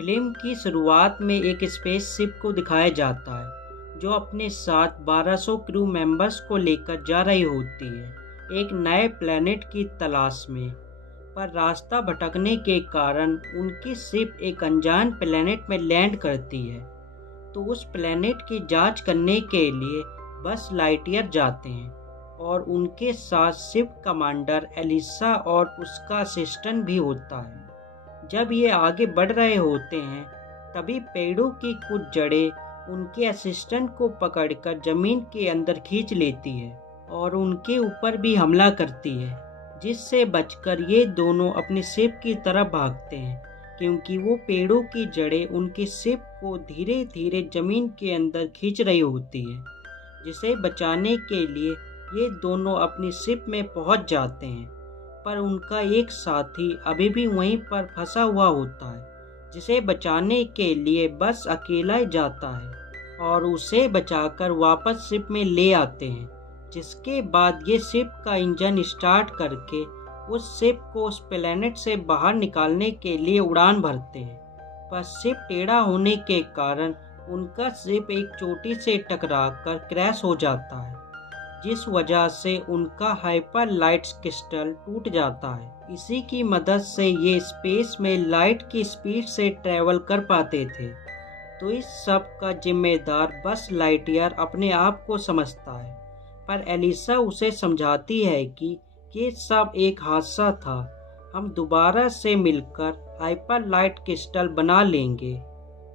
Film की शुरुआत में एक स्पेसशिप को दिखाया जाता है जो अपने साथ 1200 क्रू मेंबर्स को लेकर जा रही होती है एक नए प्लेनेट की तलाश में। पर रास्ता भटकने के कारण उनकी शिप एक अनजान प्लेनेट में लैंड करती है। तो उस प्लेनेट की जांच करने के लिए बस लाइटईयर जाते हैं और उनके साथ शिप कमांडर एलिसा और उसका असिस्टेंट भी होता है। जब ये आगे बढ़ रहे होते हैं तभी पेड़ों की कुछ जड़ें उनके असिस्टेंट को पकड़कर जमीन के अंदर खींच लेती है और उनके ऊपर भी हमला करती है, जिससे बचकर ये दोनों अपनी शिप की तरफ भागते हैं क्योंकि वो पेड़ों की जड़ें उनकी शिप को धीरे धीरे जमीन के अंदर खींच रही होती है। जिसे बचाने के लिए ये दोनों अपनी शिप में पहुंच जाते हैं, पर उनका एक साथी अभी भी वहीं पर फंसा हुआ होता है, जिसे बचाने के लिए बस अकेला ही जाता है और उसे बचाकर वापस शिप में ले आते हैं। जिसके बाद ये शिप का इंजन स्टार्ट करके उस शिप को उस प्लेनेट से बाहर निकालने के लिए उड़ान भरते हैं। पर शिप टेढ़ा होने के कारण उनका शिप एक चोटी से टकराकर क्रैश हो जाता है, जिस वजह से उनका हाइपर लाइट क्रिस्टल टूट जाता है। इसी की मदद से ये स्पेस में लाइट की स्पीड से ट्रैवल कर पाते थे। तो इस सब का जिम्मेदार बस लाइटईयर अपने आप को समझता है, पर एलिसा उसे समझाती है कि ये सब एक हादसा था, हम दोबारा से मिलकर हाइपर लाइट क्रिस्टल बना लेंगे।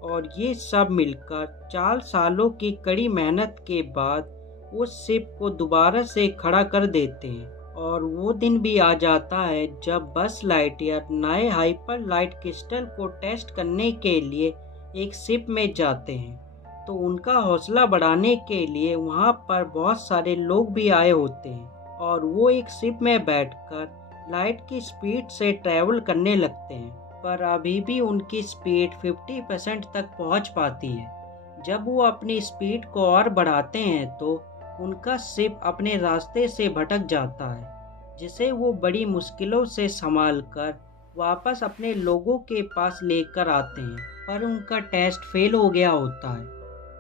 और ये सब मिलकर 4 सालों की कड़ी मेहनत के बाद उस शिप को दोबारा से खड़ा कर देते हैं। और वो दिन भी आ जाता है जब बस लाइटईयर नए हाइपर लाइट क्रिस्टल को टेस्ट करने के लिए एक शिप में जाते हैं। तो उनका हौसला बढ़ाने के लिए वहाँ पर बहुत सारे लोग भी आए होते हैं और वो एक शिप में बैठकर लाइट की स्पीड से ट्रैवल करने लगते हैं, पर अभी भी उनकी स्पीड 50% तक पहुँच पाती है। जब वो अपनी स्पीड को और बढ़ाते हैं तो उनका शिप अपने रास्ते से भटक जाता है, जिसे वो बड़ी मुश्किलों से संभालकर वापस अपने लोगों के पास लेकर आते हैं। पर उनका टेस्ट फेल हो गया होता है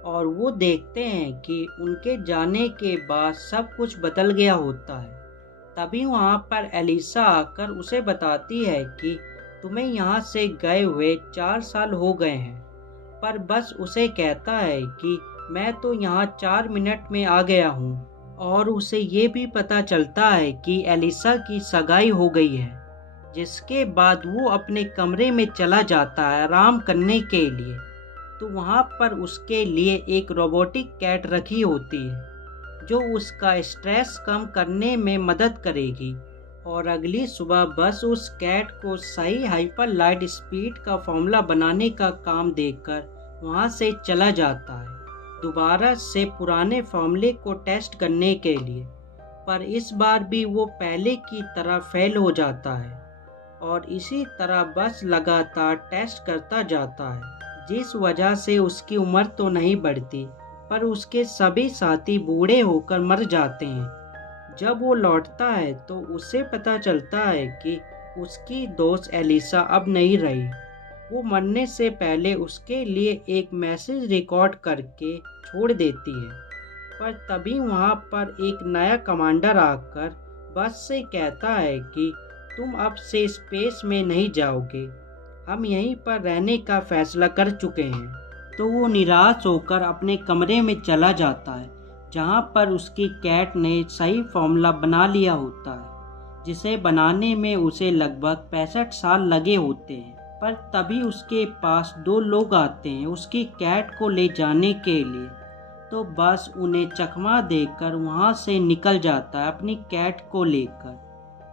और वो देखते हैं कि उनके जाने के बाद सब कुछ बदल गया होता है। तभी वहाँ पर एलिसा आकर उसे बताती है कि तुम्हें यहाँ से गए हुए 4 साल हो गए हैं। पर बस उसे कहता है कि मैं तो यहाँ 4 मिनट में आ गया हूँ। और उसे ये भी पता चलता है कि एलिसा की सगाई हो गई है। जिसके बाद वो अपने कमरे में चला जाता है आराम करने के लिए। तो वहाँ पर उसके लिए एक रोबोटिक कैट रखी होती है जो उसका स्ट्रेस कम करने में मदद करेगी। और अगली सुबह बस उस कैट को सही हाइपर लाइट स्पीड का फॉर्मूला बनाने का काम देकर वहाँ से चला जाता है, दोबारा से पुराने फॉर्मूले को टेस्ट करने के लिए। पर इस बार भी वो पहले की तरह फेल हो जाता है और इसी तरह बस लगातार टेस्ट करता जाता है, जिस वजह से उसकी उम्र तो नहीं बढ़ती पर उसके सभी साथी बूढ़े होकर मर जाते हैं। जब वो लौटता है तो उसे पता चलता है कि उसकी दोस्त एलिसा अब नहीं रही। वो मरने से पहले उसके लिए एक मैसेज रिकॉर्ड करके छोड़ देती है। पर तभी वहाँ पर एक नया कमांडर आकर बस से कहता है कि तुम अब से स्पेस में नहीं जाओगे, हम यहीं पर रहने का फैसला कर चुके हैं। तो वो निराश होकर अपने कमरे में चला जाता है, जहाँ पर उसकी कैट ने सही फॉर्मूला बना लिया होता है, जिसे बनाने में उसे लगभग 65 साल लगे होते हैं। पर तभी उसके पास 2 लोग आते हैं उसकी कैट को ले जाने के लिए। तो बस उन्हें चकमा देकर वहाँ से निकल जाता है अपनी कैट को लेकर।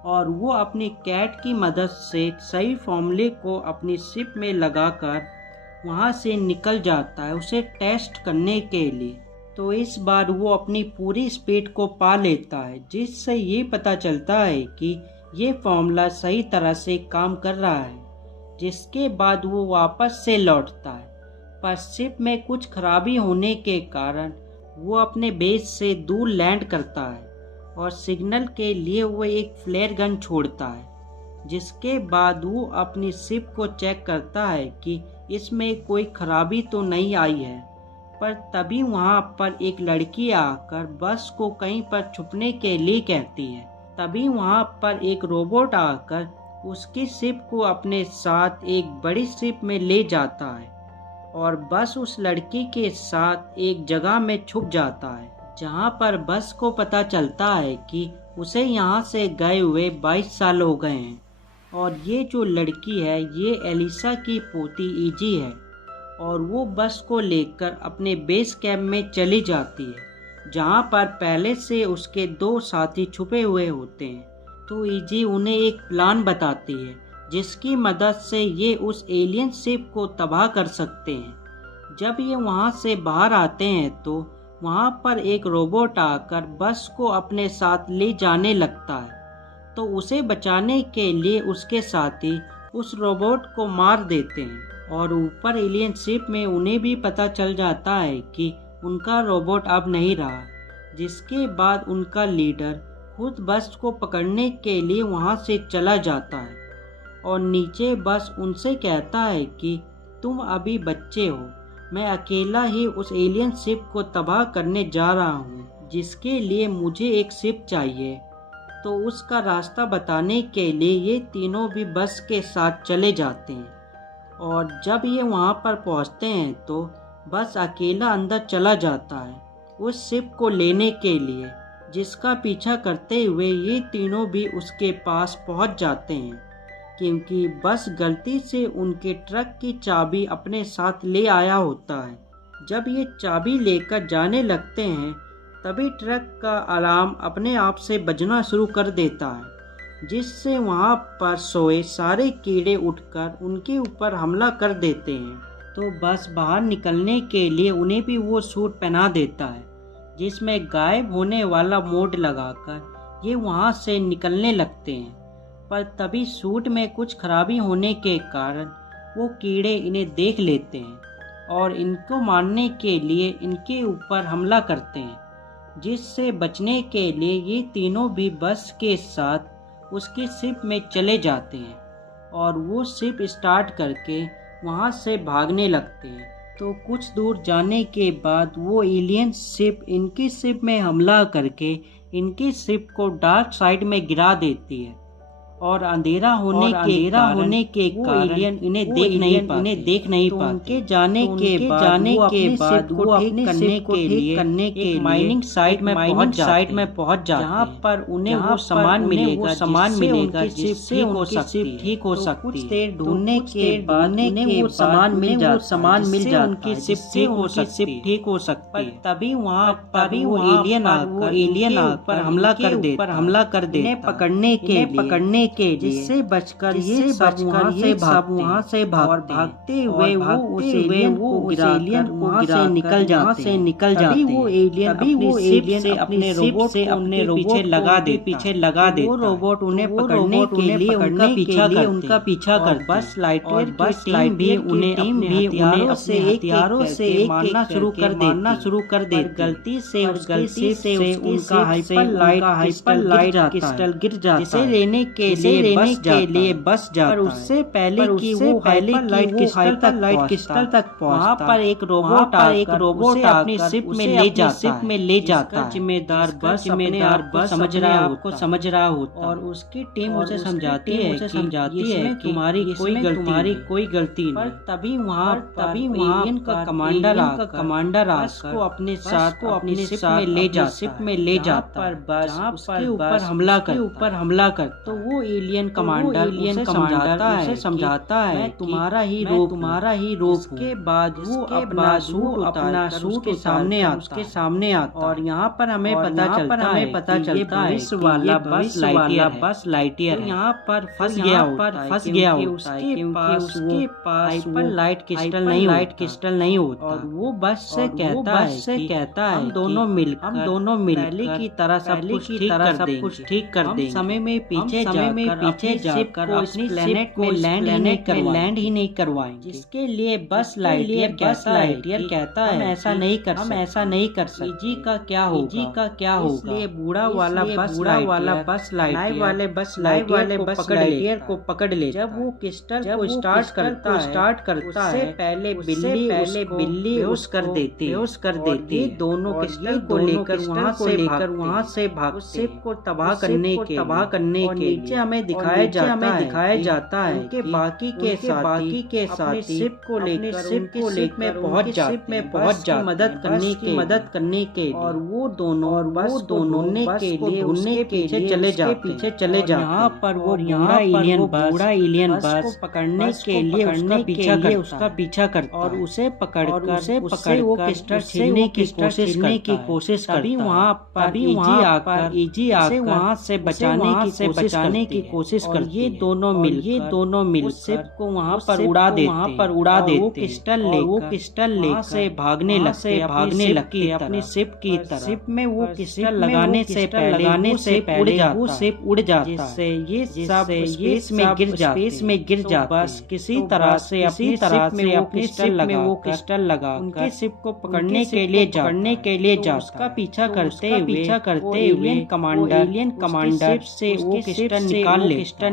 और वो अपनी कैट की मदद से सही फॉर्मूले को अपनी शिप में लगाकर वहाँ से निकल जाता है उसे टेस्ट करने के लिए। तो इस बार वो अपनी पूरी स्पीड को पा लेता है, जिससे ये पता चलता है कि ये फॉर्मूला सही तरह से काम कर रहा है। जिसके बाद वो वापस से लौटता है, पर शिप में कुछ खराबी होने के कारण वो अपने बेस से दूर लैंड करता है और सिग्नल के लिए वो एक फ्लेयर गन छोड़ता है। जिसके बाद वो अपनी शिप को चेक करता है कि इसमें कोई खराबी तो नहीं आई है। पर तभी वहाँ पर एक लड़की आकर बस को कहीं पर छुपने के लिए कहती है। तभी वहाँ पर एक रोबोट आकर उसकी शिप को अपने साथ एक बड़ी शिप में ले जाता है और बस उस लड़की के साथ एक जगह में छुप जाता है, जहाँ पर बस को पता चलता है कि उसे यहाँ से गए हुए 22 साल हो गए हैं और ये जो लड़की है ये एलिसा की पोती इजी है और वो बस को लेकर अपने बेस कैंप में चली जाती है, जहाँ पर पहले से उसके 2 साथी छुपे हुए होते हैं। तो इजी उन्हें एक प्लान बताती है जिसकी मदद से ये उस एलियन शिप को तबाह कर सकते हैं। जब ये वहाँ से बाहर आते हैं तो वहाँ पर एक रोबोट आकर बस को अपने साथ ले जाने लगता है, तो उसे बचाने के लिए उसके साथी उस रोबोट को मार देते हैं और ऊपर एलियन शिप में उन्हें भी पता चल जाता है कि उनका रोबोट अब नहीं रहा, जिसके बाद उनका लीडर खुद बस को पकड़ने के लिए वहां से चला जाता है और नीचे बस उनसे कहता है कि तुम अभी बच्चे हो, मैं अकेला ही उस एलियन शिप को तबाह करने जा रहा हूँ, जिसके लिए मुझे एक शिप चाहिए। तो उसका रास्ता बताने के लिए ये तीनों भी बस के साथ चले जाते हैं और जब ये वहाँ पर पहुँचते हैं तो बस अकेला अंदर चला जाता है उस शिप को लेने के लिए, जिसका पीछा करते हुए ये तीनों भी उसके पास पहुँच जाते हैं, क्योंकि बस गलती से उनके ट्रक की चाबी अपने साथ ले आया होता है। जब ये चाबी लेकर जाने लगते हैं तभी ट्रक का अलार्म अपने आप से बजना शुरू कर देता है, जिससे वहाँ पर सोए सारे कीड़े उठकर उनके ऊपर हमला कर देते हैं। तो बस बाहर निकलने के लिए उन्हें भी वो सूट पहना देता है, जिसमें गायब होने वाला मोड लगाकर ये वहाँ से निकलने लगते हैं। पर तभी सूट में कुछ खराबी होने के कारण वो कीड़े इन्हें देख लेते हैं और इनको मारने के लिए इनके ऊपर हमला करते हैं, जिससे बचने के लिए ये तीनों भी बस के साथ उसकी शिप में चले जाते हैं और वो शिप स्टार्ट करके वहाँ से भागने लगते हैं। तो कुछ दूर जाने के बाद वो एलियन शिप इनकी शिप में हमला करके इनकी शिप को डार्क साइड में गिरा देती है और अंधेरा होने के कारण एलियन इन्हें देख नहीं पाते। उनके जाने के बाद वो अपने करने के लिए माइनिंग साइट में पहुंच जाते हैं, जहां पर उन्हें वो सामान मिलेगा जिससे उनकी शिप ठीक हो सकती है। कुछ देर ढूंढने के बाद उन्हें वो सामान मिल जाता, उनकी शिप ठीक हो सकती है। तभी वहाँ वो एलियन आकर हमला कर देते पकड़ने के जिससे बचकर ये सब वहाँ से भागते हुए वो उस एलियन को वहाँ से निकल जाते हैं। वो एलियन से अपने रोबोट से अपने पीछे लगा देते वो रोबोट उन्हें पकड़ने के लिए उनका पीछा कर बस लाइटवेयर भी उन्हें हथियारों से मारना शुरू कर दे। गलती से उनका हाइपर लाइट क्रिस्टल गिर जाता है, जिसे लेने के लिए बस जाता है। उससे पहले कि वो हाइपर लाइट क्रिस्टल तक वहाँ पर एक रोबोट अपनी शिप में ले जाता है। जिम्मेदार बस समझ रहा होता और उसकी टीम उसे समझाती है कि तुम्हारी कोई गलती नहीं। तभी वहाँ एलियन का कमांडर को अपने साथ अपनी शिप में ले जाता पर बस उसके ऊपर हमला कर तो वो एलियन कमांडर उसे समझाता है तुम्हारा ही रोग। उसके बाद वो अपना सूट के सामने आता और यहाँ पर हमें पता चलता है वाला बस लाइटियर यहाँ पर फंस गया उसके पास हाइपर लाइट क्रिस्टल नहीं होता और वो बस से कहता है हम दोनों मिलकर पहले की तरह सब कुछ ठीक कर देंगे। समय में में पीछे जाकर अपनी प्लेनेट में लैंड ही नहीं करवाएंगे, जिसके लिए बस लाइटईयर कहता है हम ऐसा नहीं कर सकते। ईजी का क्या होगा, इसलिए बूढ़ा वाला बस लाइटईयर को पकड़ ले। जब वो क्रिस्टल को स्टार्ट करता है, पहले बिल्ली बेहोश कर देती है। दोनों क्रिस्टल को लेकर वहाँ से भाग शिप को तबाह करने के नीचे हमें दिखाया जाता है कि बाकी के साथी शिप को लेकर में पहुंच जाते मदद करने के लिए, और वो दोनों ढूंढने के लिए उसके पीछे चले जाते। यहाँ पर वो बूढ़ा एलियन बस को पकड़ने के लिए उसका पीछा करता और उसे पकड़कर वो क्रिस्टल छीनने की कोशिश करता। तभी वहाँ पर ईजी आकर वहाँ से बचाने की कोशिश करता। ये दोनों मिल शिप को वहाँ पर उड़ा देते। वो क्रिस्टल लेकर से भागने लगते अपनी शिप की तरफ। शिप में वो क्रिस्टल लगाने से पहले वो शिप उड़ जाता, जिससे ये सब स्पेस में गिर जाता। बस किसी तरह से अपनी शिप में वो क्रिस्टल लगा उनके शिप को पकड़ने के लिए जाता। उसका पीछा करते हुए एलियन कमांडर से वो क्रिस्टल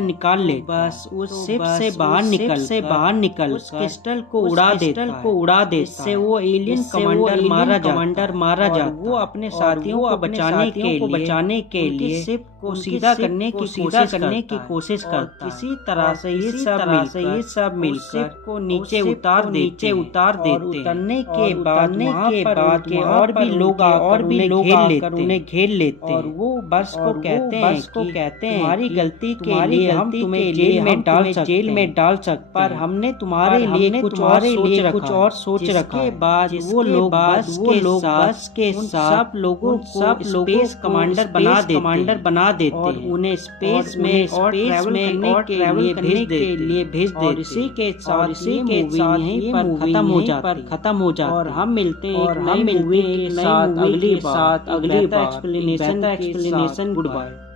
निकाल ले। बस उस शिप से बाहर निकल उस क्रिस्टल को उड़ा देता। इससे वो एलियन कमांडर मारा जाता। वो अपने साथियों को बचाने के लिए शिप को सीधा करने की कोशिश करता। इसी तरह से ये सब मिलकर शिप को नीचे उतार देते। उतरने के बाद के और भी लोग उन्हें घेर लेते और वो बस को कहते हैं तुम्हारी गलती के लिए हम तुम्हें जेल में डाल सकते, पर हमने तुम्हारे लिए कुछ और सोच रखा। के बाद वो लोग बस के सब लोगों को स्पेस कमांडर बना देते और उन्हें स्पेस में ट्रैवल करने के लिए भेज देते। और इसी के साथ यहीं पर खत्म हो जाता। और हम मिलते हैं एक नई मूवी के साथ अगली बार। Explanation good bye.